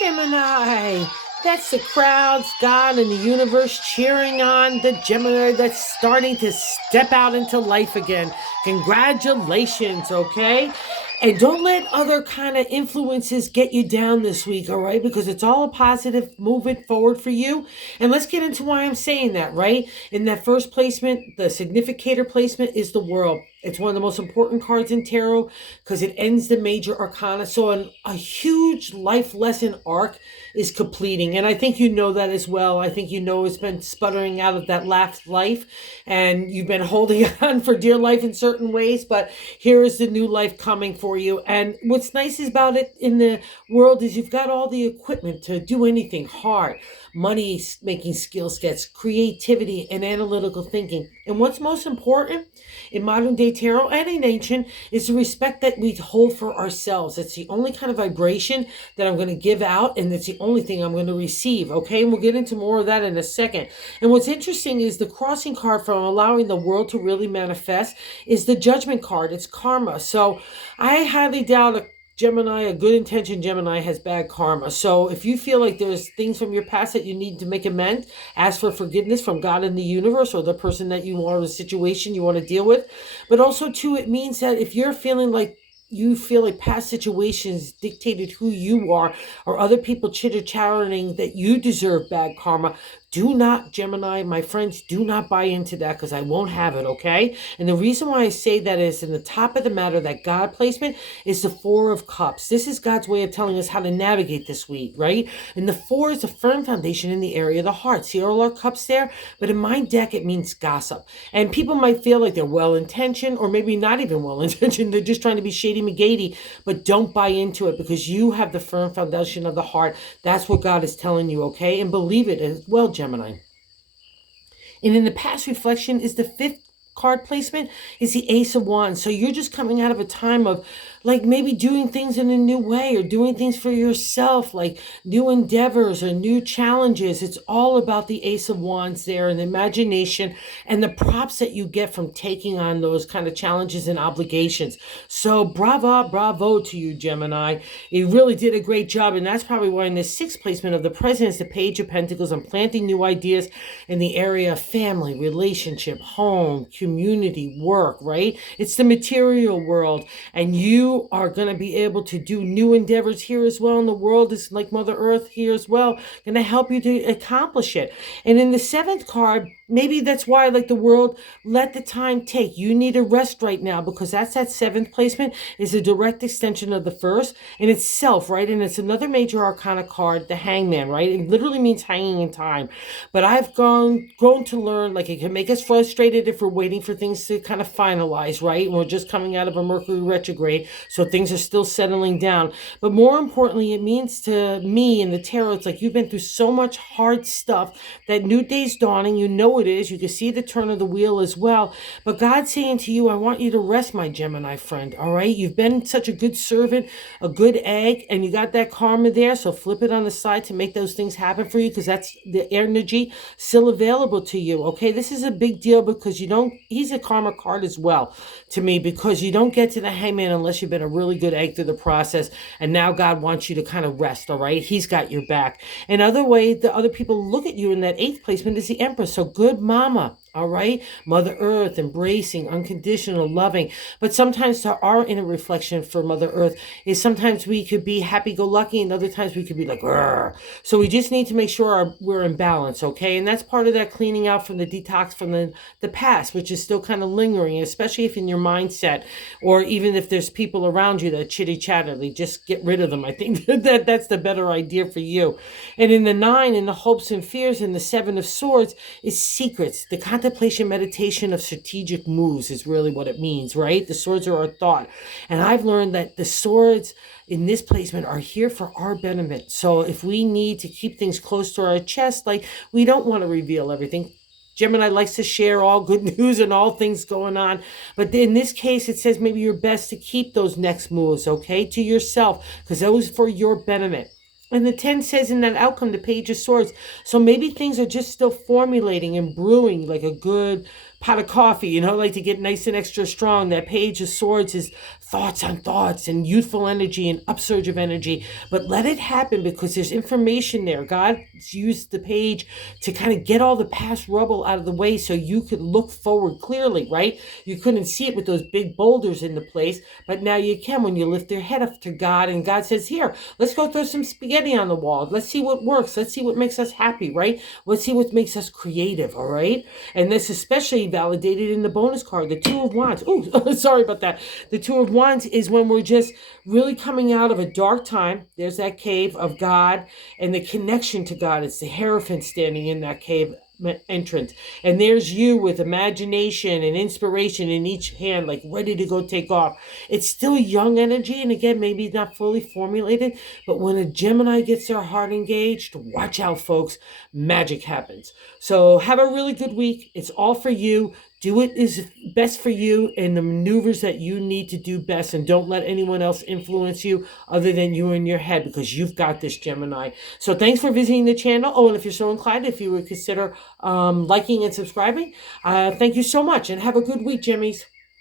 Gemini. That's the crowds, God, and the universe cheering on the Gemini that's starting to step out into life again. Congratulations, okay? And don't let other kind of influences get you down this week, all right? Because it's all a positive movement forward for you. And let's get into why I'm saying that, right? In that first placement, the significator placement is the World. It's one of the most important cards in tarot because it ends the major arcana. So a huge life lesson arc is completing. And I think you know that as well. I think you know it's been sputtering out of that last life and you've been holding on for dear life in certain ways. But here is the new life coming for you. And what's nice about it in the World is you've got all the equipment to do anything hard. Money making skill sets, creativity, and analytical thinking. And what's most important in modern day tarot and in ancient is the respect that we hold for ourselves. It's the only kind of vibration that I'm going to give out, and it's the only thing I'm going to receive. Okay, and we'll get into more of that in a second. And what's interesting is the crossing card from allowing the world to really manifest is the Judgment card. It's karma. So I highly doubt a good intention Gemini has bad karma. So if you feel like there's things from your past that you need to make amends, ask for forgiveness from God in the universe or the person that you want, or the situation you want to deal with. But also too, it means that if you're feeling like you feel like past situations dictated who you are, or other people chitter-chattering that you deserve bad karma, do not, Gemini, my friends, do not buy into that because I won't have it, okay? And the reason why I say that is in the top of the matter, that God placement is the Four of Cups. This is God's way of telling us how to navigate this week, right? And the Four is a firm foundation in the area of the heart. See all our cups there? But in my deck, it means gossip. And people might feel like they're well-intentioned or maybe not even well-intentioned. They're just trying to be shady McGady, but don't buy into it because you have the firm foundation of the heart. That's what God is telling you, okay? And believe it as well, Gemini. And in the past reflection is the fifth card placement is the Ace of Wands. So you're just coming out of a time of like maybe doing things in a new way or doing things for yourself, like new endeavors or new challenges. It's all about the Ace of Wands there and the imagination and the props that you get from taking on those kind of challenges and obligations. So bravo to you, Gemini. You really did a great job. And that's probably why in the sixth placement of the President is the Page of Pentacles. I'm planting new ideas in the area of family, relationship, home, community, work, right? It's the material world. And you are going to be able to do new endeavors here as well. And the world is like Mother Earth here as well, going to help you to accomplish it. And in the seventh card, maybe that's why, like the world, let the time take. You need a rest right now because that's that seventh placement is a direct extension of the first and it's self, right? And it's another major arcana card, the Hangman, right? It literally means hanging in time. But I've grown to learn, like it can make us frustrated if we're waiting for things to kind of finalize, right? And we're just coming out of a Mercury retrograde, so things are still settling down. But more importantly, it means to me in the tarot, it's like you've been through so much hard stuff that new day's dawning. You know it is. You can see the turn of the wheel as well. But God's saying to you, I want you to rest, my Gemini friend, all right? You've been such a good servant, a good egg, and you got that karma there, so flip it on the side to make those things happen for you because that's the energy still available to you, okay? This is a big deal because he's a karma card as well to me because you don't get to the Hangman unless you've been a really good egg through the process, and now God wants you to kind of rest, all right? He's got your back. Another way the other people look at you in that eighth placement is the Empress, so good mama. All right, Mother Earth, embracing, unconditional, loving. But sometimes our inner reflection for Mother Earth is sometimes we could be happy-go-lucky and other times we could be like, Rrr. So we just need to make sure we're in balance, okay? And that's part of that cleaning out from the detox from the past, which is still kind of lingering, especially if in your mindset or even if there's people around you that chitty-chatter, they just get rid of them. I think that's the better idea for you. And in the 9, in the hopes and fears, and the 7 of Swords is secrets, the contemplation, meditation of strategic moves is really what it means, right? The swords are our thought. And I've learned that the swords in this placement are here for our benefit. So if we need to keep things close to our chest, like we don't want to reveal everything. Gemini likes to share all good news and all things going on. But in this case, it says maybe you're best to keep those next moves, okay, to yourself, because those are for your benefit. And the 10 says in that outcome, the Page of Swords. So maybe things are just still formulating and brewing like a good pot of coffee, like to get nice and extra strong. That Page of Swords is thoughts on thoughts and youthful energy and upsurge of energy. But let it happen because there's information there. God's used the page to kind of get all the past rubble out of the way so you could look forward clearly, right? You couldn't see it with those big boulders in the place, but now you can when you lift your head up to God, and God says, here, let's go throw some spaghetti on the wall. Let's see what works. Let's see what makes us happy, right? Let's see what makes us creative, all right? And this especially validated in the bonus card, the Two of Wands. Oh, sorry about that. The Two of Wands is when we're just really coming out of a dark time. There's that cave of God and the connection to God. It's the Hierophant standing in that cave entrance, and there's you with imagination and inspiration in each hand, like ready to go take off. It's still young energy, and again, maybe not fully formulated, but when a Gemini gets their heart engaged, watch out, folks. Magic happens. So have a really good week. It's all for you. Do it is best for you and the maneuvers that you need to do best, and don't let anyone else influence you other than you in your head, because you've got this, Gemini. So thanks for visiting the channel. Oh, and if you're so inclined, if you would consider liking and subscribing, thank you so much, and have a good week, Gemmies.